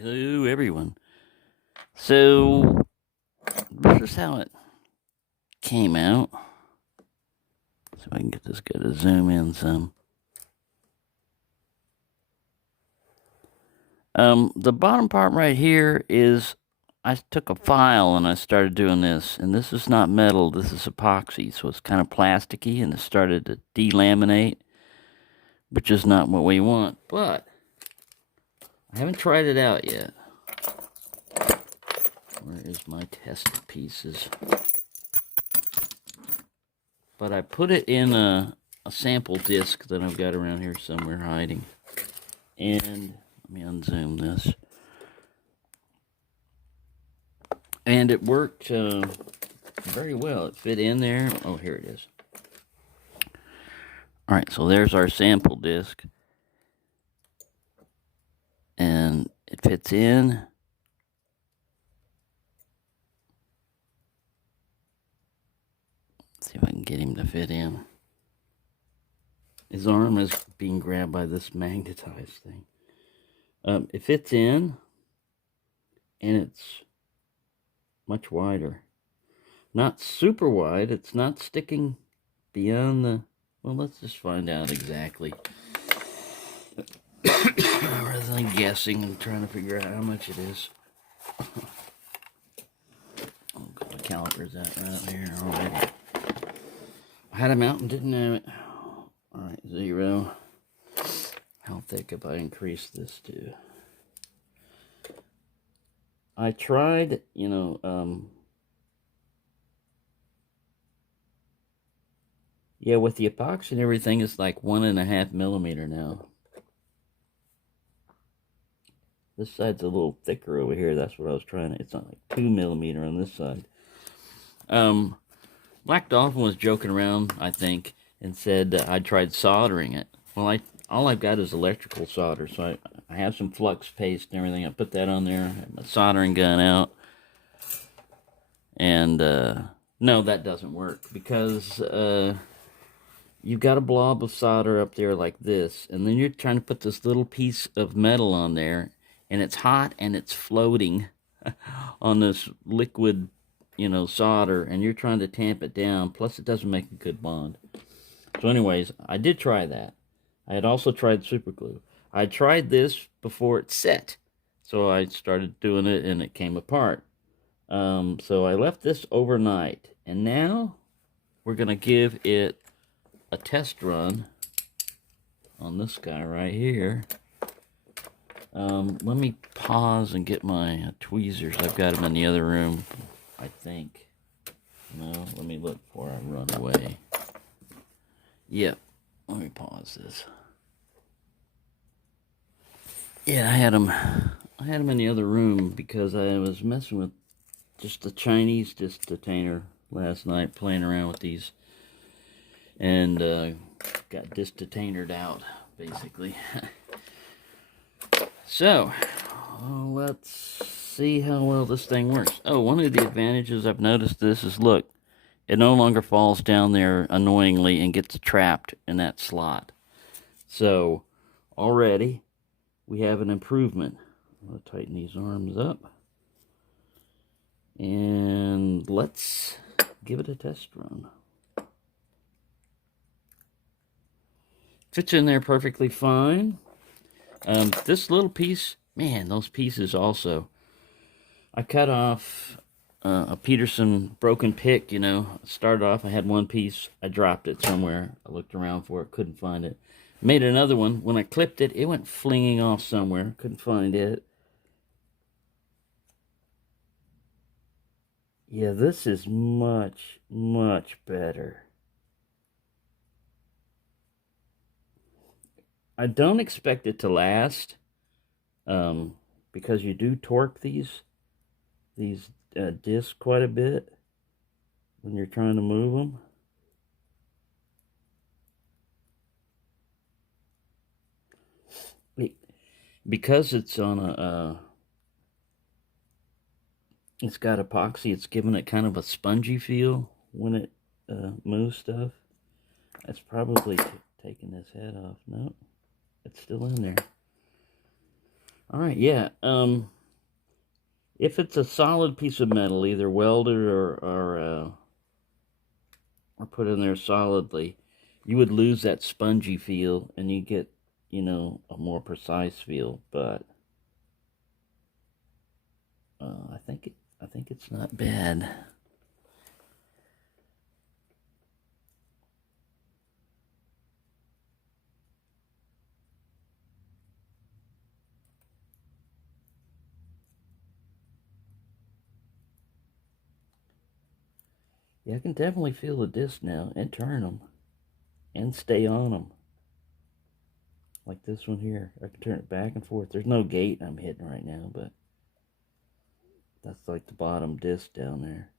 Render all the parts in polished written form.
Hello, everyone. So, this is how it came out. So I can get this guy to zoom in some. The bottom part right here is, I took a file and I started doing this. And this is not metal, this is epoxy. So it's kind of plasticky and it started to delaminate, which is not what we want. But, I haven't tried it out yet. Where is my test pieces? But I put it in a sample disc that I've got around here somewhere hiding. And let me unzoom this. And it worked very well. It fit in there. Oh, here it is. Alright, so there's our sample disc. And it fits in. Let's see if I can get him to fit in. His arm is being grabbed by this magnetized thing. It fits in. And it's much wider. Not super wide. It's not sticking beyond the... Well, let's just find out exactly. Rather than guessing and trying to figure out how much it is. Oh, God, the caliper's out right here already. I had him out and didn't have it. Alright, 0. How thick have I increased this to? I tried, yeah, with the epoxy and everything, it's like 1.5 millimeter now. This side's a little thicker over here. That's what I was trying to... It's not like 2 millimeter on this side. Black Dolphin was joking around, I think, and said I tried soldering it. Well, all I've got is electrical solder, so I have some flux paste and everything. I put that on there, have my soldering gun out, and no, that doesn't work because you've got a blob of solder up there like this, and then you're trying to put this little piece of metal on there, and it's hot and it's floating on this liquid, solder, and you're trying to tamp it down. Plus, it doesn't make a good bond. So, anyways, I did try that. I had also tried super glue. I tried this before it set, so I started doing it, and it came apart. So I left this overnight, and now we're gonna give it a test run on this guy right here. Let me pause and get my tweezers. I've got them in the other room, I think. No, let me look before I run away. Yep, let me pause this. Yeah, I had them in the other room because I was messing with just the Chinese Disc Detainer last night, playing around with these, and got disc detainered out, basically. So, let's see how well this thing works. Oh, one of the advantages I've noticed this is, look, it no longer falls down there annoyingly and gets trapped in that slot. So, already, we have an improvement. I'm going to tighten these arms up. And let's give it a test run. Fits in there perfectly fine. This little piece, man, those pieces also. I cut off a Peterson broken pick, Started off, I had one piece, I dropped it somewhere. I looked around for it, couldn't find it. Made another one. When I clipped it, it went flinging off somewhere. Couldn't find it. Yeah, this is much, much better. I don't expect it to last, because you do torque these discs quite a bit when you're trying to move them. Because it's on it's got epoxy, it's giving it kind of a spongy feel when it moves stuff. It's probably taking this head off. No, it's still in there. All right, yeah. If it's a solid piece of metal, either welded or put in there solidly, you would lose that spongy feel, and you get, a more precise feel. But I think it's not bad. Yeah, I can definitely feel the disc now, and turn them, and stay on them. Like this one here, I can turn it back and forth. There's no gate I'm hitting right now, but that's like the bottom disc down there.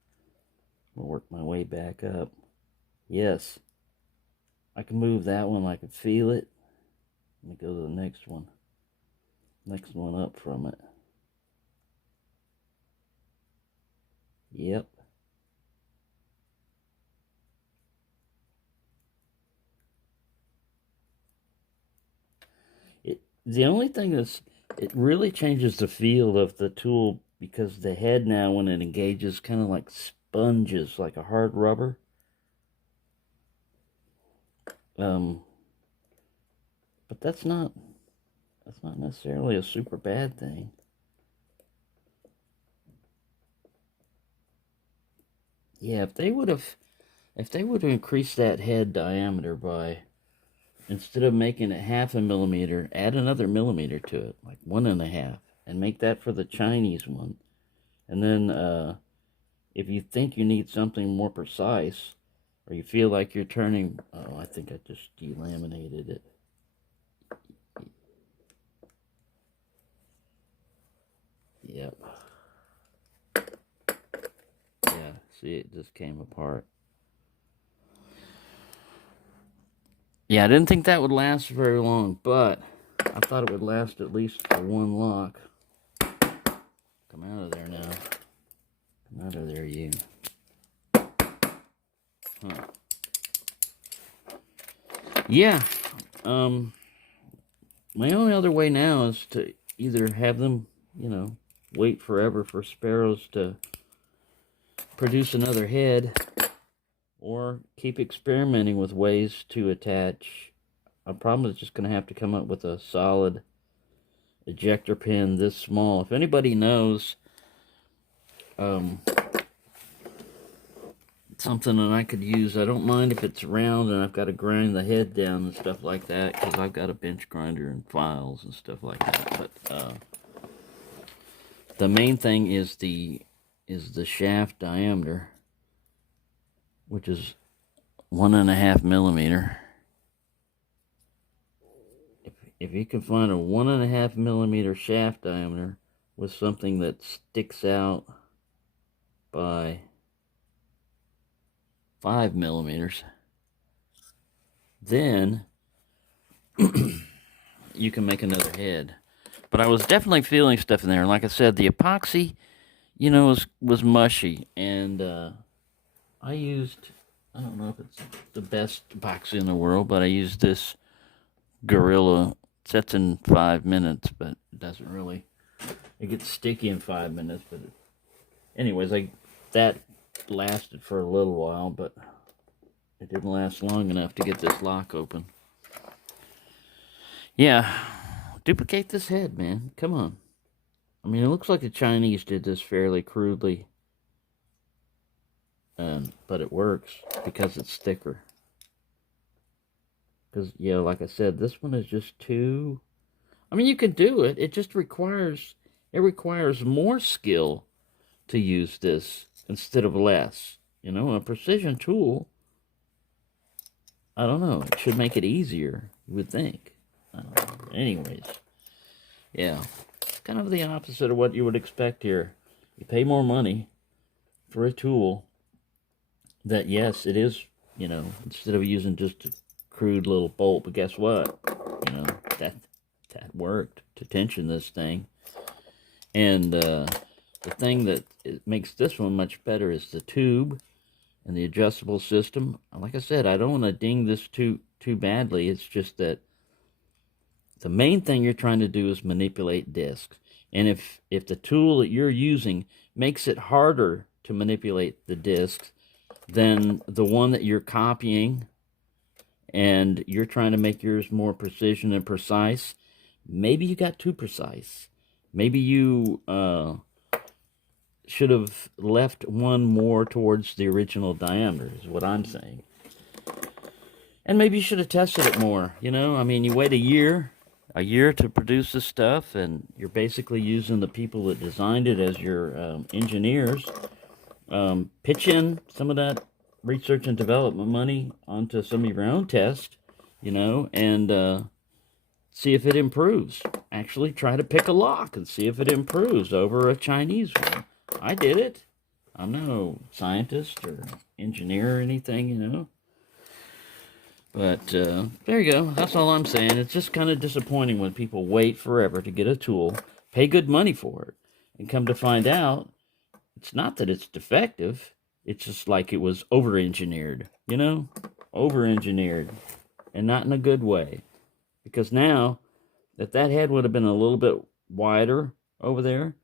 I'll work my way back up. Yes, I can move that one. I can feel it. Let me go to the next one. Next one up from it. Yep. The only thing is, it really changes the feel of the tool, because the head now, when it engages, kind of like sponges, like a hard rubber. But that's not necessarily a super bad thing. Yeah, if they would have increased that head diameter by, instead of making it 1/2 millimeter, add another millimeter to it, like 1.5, and make that for the Chinese one. And then if you think you need something more precise, or you feel like you're turning, oh, I think I just delaminated it. Yep. Yeah, see, it just came apart. Yeah, I didn't think that would last very long, but I thought it would last at least for one lock. Come out of there now. Come out of there, you. Huh. Yeah. My only other way now is to either have them, wait forever for Sparrows to produce another head, or keep experimenting with ways to attach. I'm probably just going to have to come up with a solid ejector pin this small. If anybody knows something that I could use, I don't mind if it's round and I've got to grind the head down and stuff like that, because I've got a bench grinder and files and stuff like that. But the main thing is the shaft diameter, which is 1.5 millimeter. If you can find a 1.5 millimeter shaft diameter with something that sticks out by 5 millimeters, then you can make another head. But I was definitely feeling stuff in there. Like I said, the epoxy, was mushy, and I don't know if it's the best epoxy in the world, but I used this Gorilla. It sets in 5 minutes, but it doesn't really. It gets sticky in 5 minutes, but anyways, that lasted for a little while, but it didn't last long enough to get this lock open. Yeah, duplicate this head, man. Come on. I mean, it looks like the Chinese did this fairly crudely, but it works because it's thicker. Because, like I said, this one is just too... I mean, you can do it. It just requires more skill to use this instead of less. A precision tool, I don't know, it should make it easier, you would think. I don't know. Anyways, yeah, it's kind of the opposite of what you would expect here. You pay more money for a tool that, yes, it is, instead of using just a crude little bolt, but guess what? That worked to tension this thing. And the thing that makes this one much better is the tube and the adjustable system. Like I said, I don't want to ding this too badly. It's just that The main thing you're trying to do is manipulate discs. And if the tool that you're using makes it harder to manipulate the discs than the one that you're copying, and you're trying to make yours more precision and precise, maybe you got too precise. Maybe you should have left one more towards the original diameter, is what I'm saying. And maybe you should have tested it more, you know? I mean, you wait a year to produce this stuff, and you're basically using the people that designed it as your engineers. Pitch in some of that research and development money onto some of your own tests, you know, and see if it improves. Actually, try to pick a lock and see if it improves over a Chinese one. I did it. I'm no scientist or engineer or anything, you know. But there you go. That's all I'm saying. It's just kind of disappointing when people wait forever to get a tool, pay good money for it, and come to find out it's not that it's defective. It's just like it was over-engineered, you know? Over-engineered. And not in a good way. Because now, if that head would have been a little bit wider over there,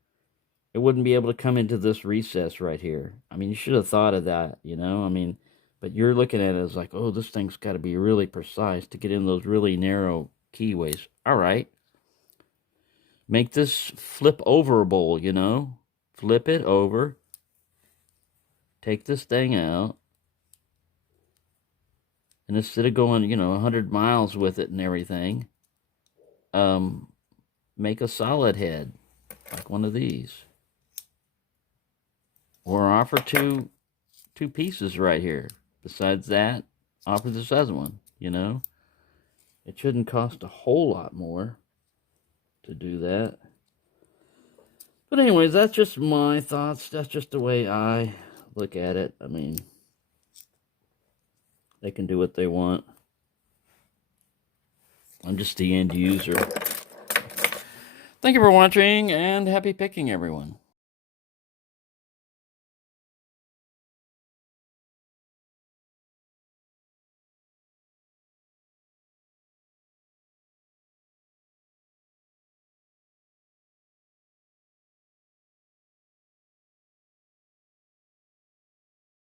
it wouldn't be able to come into this recess right here. I mean, you should have thought of that, you know? I mean, but you're looking at it as like, oh, this thing's got to be really precise to get in those really narrow keyways. All right. Make this flip overable, you know? Flip it over. Take this thing out. And instead of going, you know, 100 miles with it and everything, make a solid head, like one of these. Or offer two pieces right here. Besides that, offer this other one, you know. It shouldn't cost a whole lot more to do that. But anyways, that's just my thoughts. That's just the way I look at it. I mean, they can do what they want. I'm just the end user. Thank you for watching, and happy picking, everyone.